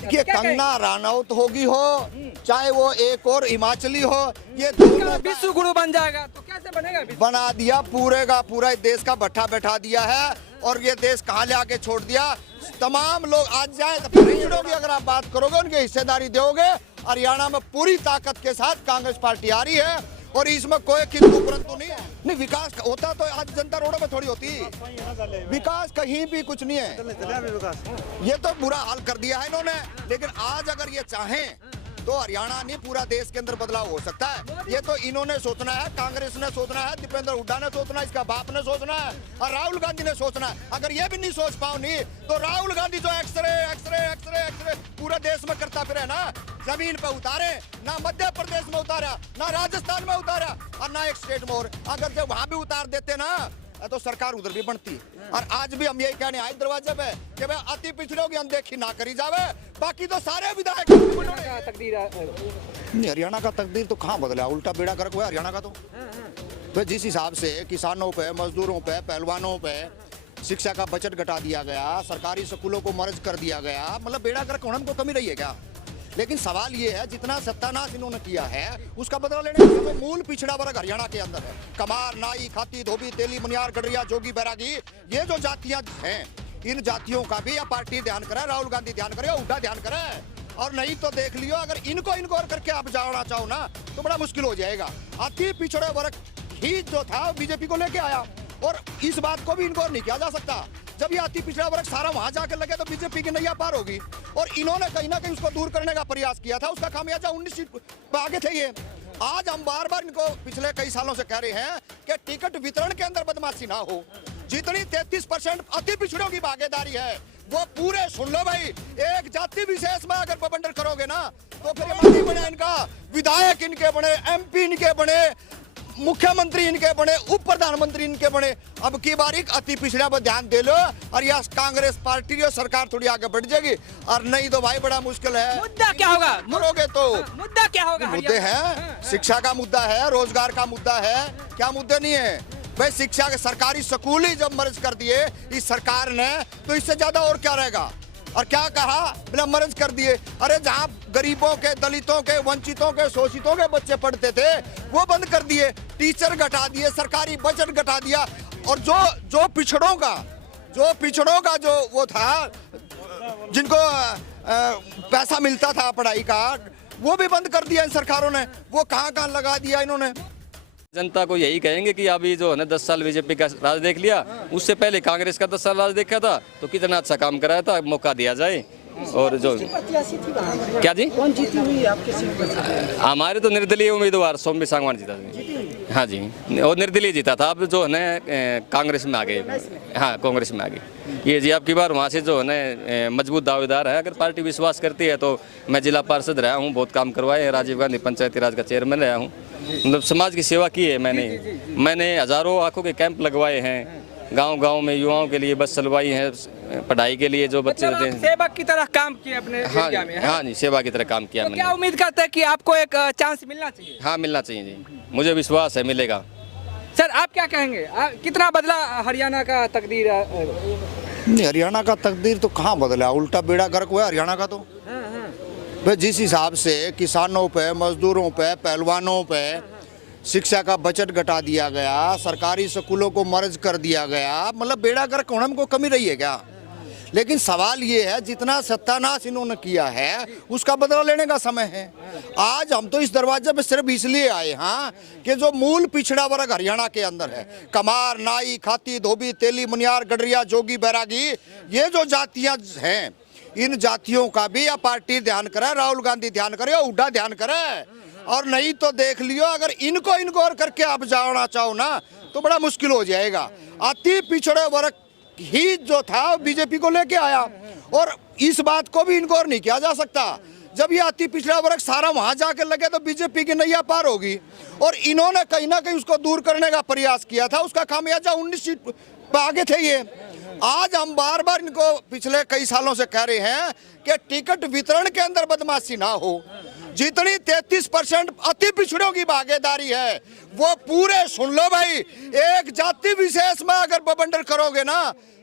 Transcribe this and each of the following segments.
देखिए, कंगना रनौत होगी हो चाहे वो एक और हिमाचली हो, ये दोनों विश्व गुरु बन जाएगा तो कैसे बनेगा बना दिया, पूरे का पूरा देश का भट्ठा बैठा दिया है और ये देश कहाँ ले आके छोड़ दिया। तमाम लोग आज जाए तो पिछड़ों की अगर आप बात करोगे, उनकी हिस्सेदारी दोगे, हरियाणा में पूरी ताकत के साथ कांग्रेस पार्टी आ रही है और इसमें कोई किंतु परंतु नहीं है। नहीं, विकास होता तो आज जनता रोडों में थोड़ी होती, विकास कहीं भी कुछ नहीं है। ये तो बुरा हाल कर दिया है इन्होंने, लेकिन आज अगर ये चाहें तो हरियाणा नहीं पूरा देश के अंदर बदलाव हो सकता है। ये तो इन्होंने सोचना है, कांग्रेस ने सोचना है, दीपेंद्र हुड्डा ने सोचना है, इसका बाप ने सोचना है और राहुल गांधी ने सोचना है। अगर ये भी नहीं सोच पाओ नहीं तो राहुल गांधी जो एक्सरे एक्सरे एक्सरे एक्सरे पूरे देश में करता फिरे ना, जमीन पे उतारे ना, मध्य प्रदेश में उतारा ना, राजस्थान में उतारा और ना एक स्टेट में, और अगर जब वहां भी उतार देते ना तो सरकार उधर भी बनती। और आज भी हम यही कहने आए दरवाजे पे कि भाई अति पिछड़ों की अनदेखी ना करी जावे, बाकी तो सारे विधायक। हरियाणा का तकदीर तो कहाँ बदला, उल्टा बेड़ा गर्क हुआ हरियाणा का। तो जिस हिसाब से किसानों पे, मजदूरों पे, पहलवानों पे शिक्षा का बजट घटा दिया गया, सरकारी स्कूलों को मर्ज कर दिया गया, मतलब बेड़ा गर्क होने में कोई कमी रही है क्या? लेकिन सवाल ये है, जितना सत्यानाश इन्होंने किया है उसका बदला लेने का तो मूल पिछड़ा वर्ग हरियाणा के अंदर है। कमार, नाई, खाती, धोबी, तेली, मुनियार, गडरिया, जोगी, बैरागी, ये जो जातियां हैं, इन जातियों का भी या पार्टी ध्यान करे, राहुल गांधी ध्यान करे, हुड्डा ध्यान करे, और नहीं तो देख लियो अगर इनको और करके आप जाना चाहो ना तो बड़ा मुश्किल हो जाएगा। अति पिछड़े वर्ग ही जो था बीजेपी को लेके आया और इस बात को भी इनको नहीं किया जा सकता। जब ये अति पिछड़ा वर्ग सारा वहां जाकर लगे तो बीजेपी की नैया पार होगी, और इन्होंने कहीं ना कहीं उसको दूर करने का प्रयास किया था। उसका खामियाजा 19 सीट पे आगे थे ये। आज हम बार बार इनको पिछले कई सालों से कह रहे हैं कि टिकट वितरण के अंदर बदमाशी ना हो। जितनी 33% अति पिछड़ों की भागीदारी है वो पूरे सुन लो भाई। एक जाति विशेष में अगर बबंडर करोगे ना तो फिर मंत्री बने इनका, विधायक इनके बने, MP इनके बने, मुख्यमंत्री इनके बने, उप प्रधानमंत्री इनके बने। अब की बारी अति पिछड़ा पर ध्यान दे लो और यह कांग्रेस पार्टी और सरकार थोड़ी आगे बढ़ जाएगी, और नहीं तो भाई बड़ा मुश्किल है। मुद्दा क्या होगा करोगे तो मुद्दा क्या होगा? मुद्दे हैं, शिक्षा का मुद्दा है, रोजगार का मुद्दा है, क्या मुद्दे नहीं है भाई? शिक्षा के सरकारी स्कूल ही जब मर्ज कर दिए इस सरकार ने तो इससे ज्यादा और क्या रहेगा? और क्या कहा, बिना मर्ज कर दिए। अरे जहाँ गरीबों के, दलितों के, वंचितों के, शोषितों के बच्चे पढ़ते थे वो बंद कर दिए, टीचर घटा दिए, सरकारी बजट घटा दिया, और जो पिछड़ों का जो वो था, जिनको पैसा मिलता था पढ़ाई का, वो भी बंद कर दिया इन सरकारों ने। वो कहाँ लगा दिया इन्होंने। जनता को यही कहेंगे कि अभी जो है ना 10 साल बीजेपी का राज देख लिया, उससे पहले कांग्रेस का 10 साल राज देखा था तो कितना अच्छा काम कराया था, मौका दिया जाए। और जो क्या जी, कौन जीती हुई आपके सीट? हमारे तो निर्दलीय उम्मीदवार सोमवी सांगवान जीता था। हाँ जी, और निर्दलीय जीता था। अब जो है ना कांग्रेस में आ गए, हाँ कांग्रेस में आ गए ये जी। अब की बार वहाँ से जो है ना मजबूत दावेदार है। अगर पार्टी विश्वास करती है तो मैं जिला पार्षद रहा हूँ, बहुत काम करवाए, राजीव गांधी पंचायती राज का चेयरमैन रहा हूँ, मतलब समाज की सेवा की है मैंने हजारों आंखों के कैंप लगवाए हैं, गांव में युवाओं के लिए बस चलवाई है, पढ़ाई के लिए जो बच्चे होते हैं। सेवक की तरह काम किया अपने एरिया में। हाँ जी, सेवा की तरह काम किया तो मैंने। क्या उम्मीद करते हैं कि आपको एक चांस मिलना चाहिए? हाँ मिलना चाहिए जी, मुझे विश्वास है मिलेगा। सर आप क्या कहेंगे, कितना बदला हरियाणा का तकदीर? नहीं, हरियाणा का तकदीर तो कहाँ बदला, उल्टा बेड़ा गर्क हुआ हरियाणा का। तो भाई जिस हिसाब से किसानों पे, मजदूरों पे, पहलवानों पे शिक्षा का बजट घटा दिया गया, सरकारी स्कूलों को मर्ज कर दिया गया, मतलब बेड़ा गर्क होने में कोई कमी रही है क्या? लेकिन सवाल ये है, जितना सत्यानाश इन्होंने किया है उसका बदला लेने का समय है। आज हम तो इस दरवाजे पे सिर्फ इसलिए आए हाँ कि जो मूल पिछड़ा वर्ग हरियाणा के अंदर है, कमार, नाई, खाती, धोबी, तेली, मुनियार, गडरिया, जोगी, बैरागी, ये जो जातियां हैं, इन जातियों का भी या पार्टी ध्यान करे, राहुल गांधी ध्यान करे, हुड्डा ध्यान करे, और नहीं तो देख लियो अगर इनको और करके आप जाना चाहो ना तो बड़ा मुश्किल हो जाएगा। अति पिछड़े वर्ग ही जो था बीजेपी को लेके आया, और इस बात को भी इनको और नहीं किया जा सकता। जब ये अति पिछड़ा वर्ग सारा वहां जाकर लगे तो बीजेपी की नैया पार होगी, और इन्होंने कहीं ना कहीं उसको दूर करने का प्रयास किया था। उसका खामियाजा 19 सीट पे आगे थे ये। आज हम बार बार इनको पिछले कई सालों से कह रहे हैं कि टिकट वितरण के अंदर बदमाशी ना हो। जितनी 33% अति पिछड़ों की भागीदारी है वो पूरे सुन लो भाई। एक जाति विशेष में अगर बबंडर करोगे ना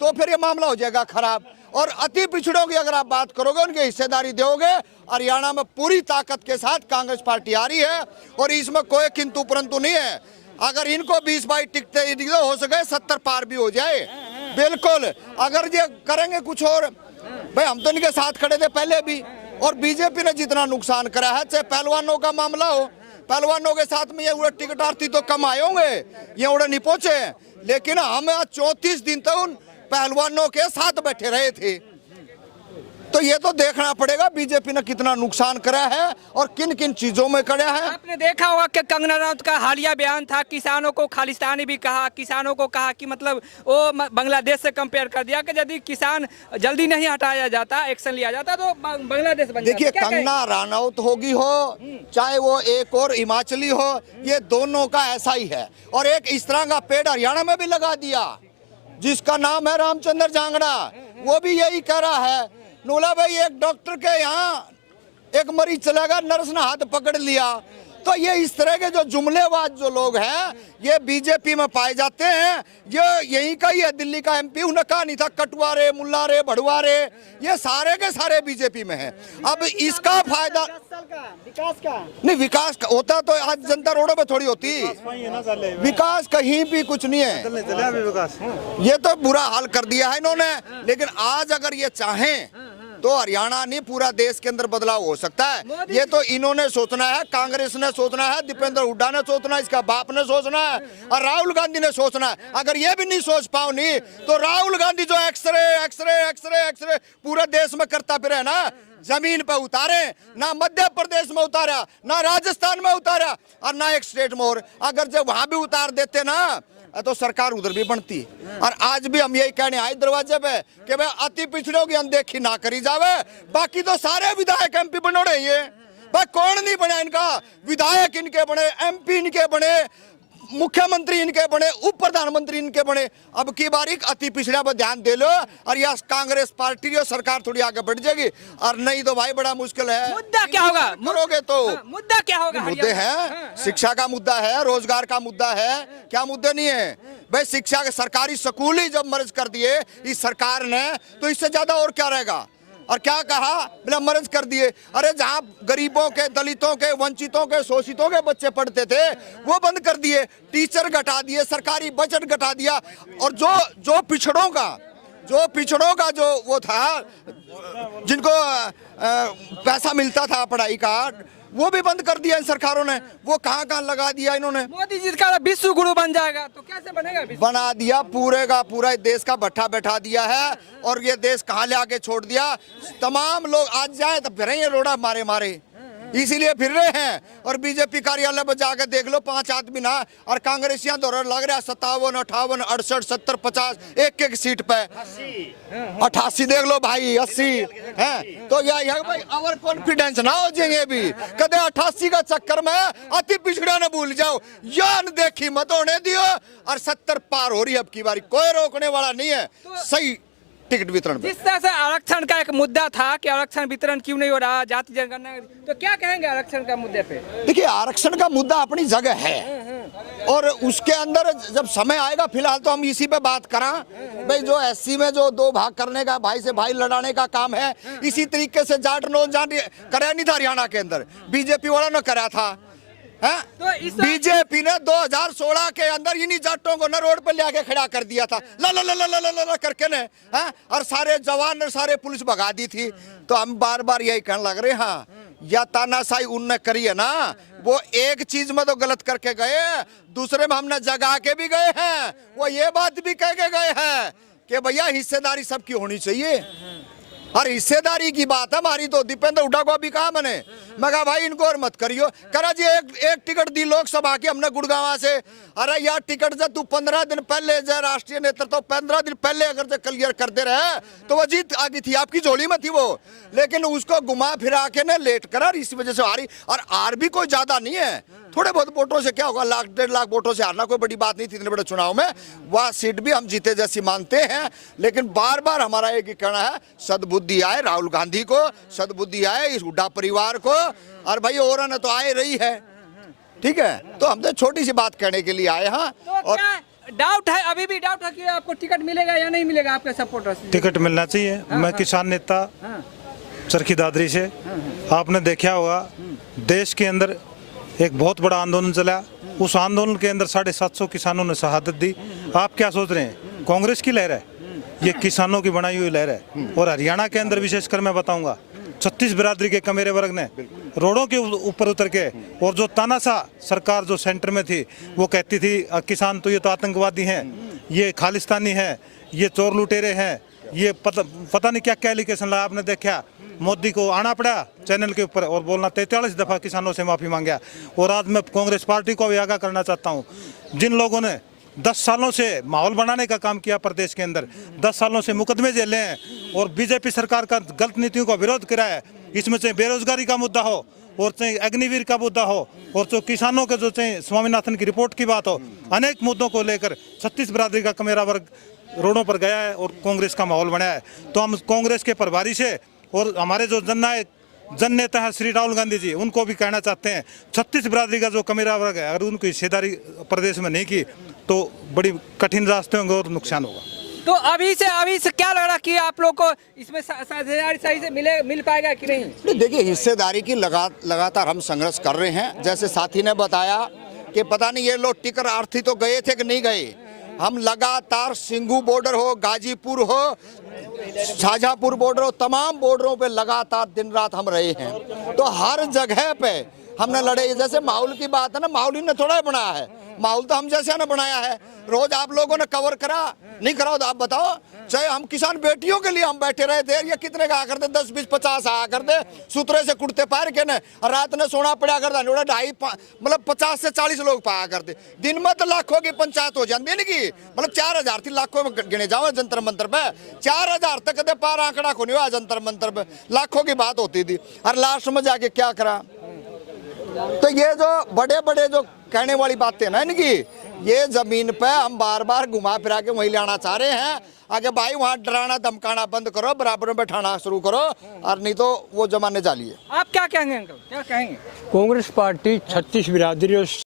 तो फिर ये मामला हो जाएगा खराब। और अति पिछड़ों की अगर आप बात करोगे, उनकी हिस्सेदारी दोगे, हरियाणा में पूरी ताकत के साथ कांग्रेस पार्टी आ रही है और इसमें कोई किंतु परंतु नहीं है। अगर इनको 20-22 टिकटें हो सके 70 पार भी हो जाए, बिल्कुल। अगर ये करेंगे कुछ और, भाई हम तो इनके साथ खड़े थे पहले भी, और बीजेपी ने जितना नुकसान करा है, चाहे पहलवानों का मामला हो, पहलवानों के साथ में ये उड़े टिकट आरती तो कम आए होंगे, ये उड़े नहीं पहुंचे, लेकिन हम 34 दिन तक उन पहलवानों के साथ बैठे रहे थे। तो ये तो देखना पड़ेगा बीजेपी ने कितना नुकसान करा है और किन किन चीजों में करा है। आपने देखा होगा कि कंगना रनौत का हालिया बयान था, किसानों को खालिस्तानी भी कहा, किसानों को कहा कि मतलब वो बांग्लादेश से कंपेयर कर दिया कि यदि किसान जल्दी नहीं हटाया जाता, एक्शन लिया जाता तो बांग्लादेश बन जाता। देखिए, कंगना रनौत होगी हो चाहे वो एक और हिमाचली हो, ये दोनों का ऐसा ही है। और एक इस तरह का पेड़ हरियाणा में भी लगा दिया जिसका नाम है रामचंद्र जांगड़ा, वो भी यही कह रहा है। नूला भाई, एक डॉक्टर के यहाँ एक मरीज चला गया, नर्स ने हाथ पकड़ लिया। तो ये इस तरह के जो जुमलेबाज जो लोग हैं ये बीजेपी में पाए जाते हैं। ये यही का ही है, दिल्ली का एमपी, उन्हें कहा नहीं था कटवारे, मुल्लारे, भड़वारे, ये सारे के सारे बीजेपी में हैं। अब इसका फायदा विकास का नहीं, विकास का होता तो आज जनता रोडों पे थोड़ी होती। विकास कहीं भी कुछ नहीं है, ये तो बुरा हाल कर दिया है इन्होंने। लेकिन आज अगर ये चाहें तो हरियाणा नहीं पूरा देश के अंदर बदलाव हो सकता है। ये तो इन्होंने सोचना है, कांग्रेस ने सोचना है, दीपेंद्र हुड्डा ने सोचना है, इसका बाप ने सोचना है और राहुल गांधी ने सोचना है। अगर ये भी नहीं सोच पाओ नहीं तो राहुल गांधी जो एक्सरे एक्सरे एक्सरे एक्सरे पूरे देश में करता फिर है ना, जमीन पे उतारे ना, मध्य प्रदेश में उतारा ना, राजस्थान में उतारा और ना एक स्टेट में। और अगर जब वहां भी उतार देते ना तो सरकार उधर भी बनती। और आज भी हम यही कहने आए दरवाजे पे कि भाई अति पिछड़ों की अनदेखी ना करी जावे। बाकी तो सारे विधायक एमपी बनोड़े ये, भाई कौन नहीं बने इनका, विधायक इनके बने, एमपी इनके बने, मुख्यमंत्री इनके बने, उप प्रधानमंत्री इनके बने। अब की बारी अति पिछड़ा पर ध्यान दे लो और यह कांग्रेस पार्टी और सरकार थोड़ी आगे बढ़ जाएगी, और नहीं तो भाई बड़ा मुश्किल है। मुद्दा क्या होगा करोगे तो मुद्दा क्या होगा? मुद्दे हैं, शिक्षा का मुद्दा है, रोजगार का मुद्दा है, क्या मुद्दे नहीं है भाई? शिक्षा के सरकारी स्कूल ही जब मर्ज कर दिए इस सरकार ने तो इससे ज्यादा और क्या रहेगा। और क्या कहा, बोला मर्ज कर दिए। अरे जहां गरीबों के, दलितों के, वंचितों के, शोषितों के बच्चे पढ़ते थे वो बंद कर दिए, टीचर घटा दिए, सरकारी बजट घटा दिया। और जो पिछड़ों का जो वो था, जिनको पैसा मिलता था पढ़ाई का, वो भी बंद कर दिया इन सरकारों ने। वो कहाँ लगा दिया इन्होंने। मोदी जी का विश्व गुरु बन जाएगा तो कैसे बनेगा? बना दिया, पूरे का पूरा देश का भट्ठा बैठा दिया है और ये देश कहाँ ले आके छोड़ दिया। तमाम लोग आज जाए तो फिर ये रोड़ा मारे मारे, इसीलिए फिर रहे हैं। और बीजेपी कार्यालय पर जाकर देख लो 5 आदमी ना, और कांग्रेसियां दौड़ लग रहा है 57, 58, 68, 70, 50 एक सीट पे, 88 देख लो भाई, 80 है। तो यह भाई ओवर कॉन्फिडेंस ना हो जाएंगे भी कदे 88 का चक्कर में अति पिछड़ा न भूल जाओ, या देखी मत होने दियो। और 70 पार हो रही है अब की बारी, कोई रोकने वाला नहीं है। सही टिकट वितरण जिस तरह से आरक्षण का एक मुद्दा था कि आरक्षण वितरण क्यों नहीं हो रहा, जाति जनगणना, तो क्या कहेंगे आरक्षण का मुद्दे पे? देखिए, आरक्षण का मुद्दा अपनी जगह है और उसके अंदर जब समय आएगा, फिलहाल तो हम इसी पे बात करा भाई। जो एससी में जो 2 भाग करने का, भाई से भाई लड़ाने का काम है, इसी तरीके से जाट नो जाट कराया नहीं था हरियाणा के अंदर, बीजेपी वाला ने करा था। तो बीजेपी ने 2016 के अंदर इन्हीं जाटों को न रोड पे ले आके खड़ा कर दिया था, ला ला ला ला ला ला ला करके ने, और सारे जवान ने, सारे पुलिस भगा दी थी। तो हम बार बार यही कहने लग रहे हैं, या तानाशाही उनने करी है ना, वो एक चीज में तो गलत करके गए, दूसरे में हमने जगा के भी गए हैं। वो ये बात भी कह के गए हैं कि भैया हिस्सेदारी सबकी होनी चाहिए। और हिस्सेदारी की बात है हमारी, तो दीपेंद्र हुड्डा को भी कहा मैंने, मैं कहा भाई इनको और मत करियो। करा जी एक टिकट दी लोकसभा की हमने गुड़गांव से। अरे यार टिकट से तू 15 दिन पहले जो राष्ट्रीय नेतृत्व तो 15 दिन पहले अगर जो क्लियर करते रहे तो वो जीत आ गई थी, आपकी झोली में थी वो। लेकिन उसको घुमा फिरा के ने लेट करा, इस वजह से हारी। और हार भी कोई ज्यादा नहीं है, थोड़े बहुत वोटों से क्या होगा, 1 लाख 1.5 लाख वोटों से हारना कोई बड़ी बात नहीं थी इतने बड़े चुनाव में। वह सीट भी हम जीते जैसी मानते हैं। लेकिन बार बार हमारा एक ही कहना है, सद्बुद्धि आए राहुल गांधी को, सद्बुद्धि आए इस हुड्डा परिवार को, और भाई और न तो आए रही है। ठीक है, तो हम तो छोटी सी बात कहने के लिए आए हैं। तो और डाउट है, अभी भी डाउट है कि आपको टिकट मिलेगा या नहीं मिलेगा आपके सपोर्टर से? टिकट मिलना चाहिए। मैं किसान नेता चरखी दादरी से। आपने देखा होगा देश के अंदर एक बहुत बड़ा आंदोलन चला, उस आंदोलन के अंदर 750 किसानों ने शहादत दी। आप क्या सोच रहे हैं कांग्रेस की लहर है? ये किसानों की बनाई हुई लहर है। और हरियाणा के अंदर विशेषकर मैं बताऊंगा 36 बिरादरी के कमेरे वर्ग ने रोडों के ऊपर उतर के, और जो तानाशाह सरकार जो सेंटर में थी वो कहती थी किसान तो ये तो आतंकवादी हैं, ये खालिस्तानी हैं, ये चोर लुटेरे हैं, ये पता नहीं क्या क्या एलिगेशन लाया। आपने देखा मोदी को आना पड़ा चैनल के ऊपर और बोलना 43 दफ़ा किसानों से माफ़ी मांगा। और आज मैं कांग्रेस पार्टी को भी आगाह करना चाहता हूँ, जिन लोगों ने 10 सालों से माहौल बनाने का काम किया प्रदेश के अंदर, 10 सालों से मुकदमे झेले हैं और बीजेपी सरकार का गलत नीतियों का विरोध करा है, इसमें चाहे बेरोजगारी का मुद्दा हो और चाहे अग्निवीर का मुद्दा हो और जो किसानों के जो चाहे स्वामीनाथन की रिपोर्ट की बात हो, अनेक मुद्दों को लेकर 36 बिरादरी का कमेरा वर्ग रोडों पर गया है और कांग्रेस का माहौल बनाया है। तो हम कांग्रेस के प्रभारी से और हमारे जो जन नेता है श्री राहुल गांधी जी, उनको भी कहना चाहते हैं 36 बिरादरी का जो कमेरा वर्ग है अगर उनकी हिस्सेदारी प्रदेश में नहीं की तो बड़ी कठिन रास्ते होंगे और नुकसान होगा। तो अभी से क्या लग रहा कि आप लोग को इसमें साझेदारी सही से मिल पाएगा कि नहीं? देखिए हिस्सेदारी की लगातार हम संघर्ष कर रहे हैं। जैसे साथी ने बताया कि पता नहीं ये लोग टिकर आर्थी तो गए थे कि नहीं गए। हम लगातार सिंघू बॉर्डर हो, गाजीपुर हो, शाहजहांपुर बॉर्डर हो, तमाम बॉर्डरों पे लगातार दिन रात हम रहे हैं। तो हर जगह पे हमने लड़े। जैसे माहौल की बात है ना, माहौल ही ने थोड़ा बनाया है, माहौल तो हम जैसे ने बनाया है। रोज आप लोगों ने कवर करा नहीं करा तो आप बताओ। चाहे हम किसान बेटियों के लिए हम बैठे रहे थे, ये कितने का आया करते 10 20 50 आया करते सूत्रे से कुड़ते पैर के ने, और रात में सोना पड़ा करता 2.5 मतलब 50 से 40 लोग पाया करते। दिन में तो लाखों की पंचायत हो जाती है कि मतलब 4000 थी, लाखों में गिने जाओ जंतर मंतर पे 4000 तक कदे पार आंकड़ा को नहीं हुआ जंतर मंतर पे, लाखों की बात होती थी। और लास्ट में जाके क्या करा? तो ये जो बड़े बड़े जो कहने वाली बातें ना इनकी, ये जमीन पे हम बार बार घुमा फिरा के वही लाना चाह रहे हैं। आगे भाई वहाँ डराना धमकाना बंद करो, बराबर में बैठाना शुरू करो, और नहीं तो वो जमाने जाली है। आप क्या कहेंगे अंकल, क्या कहेंगे? कांग्रेस पार्टी 36 बिरादरी और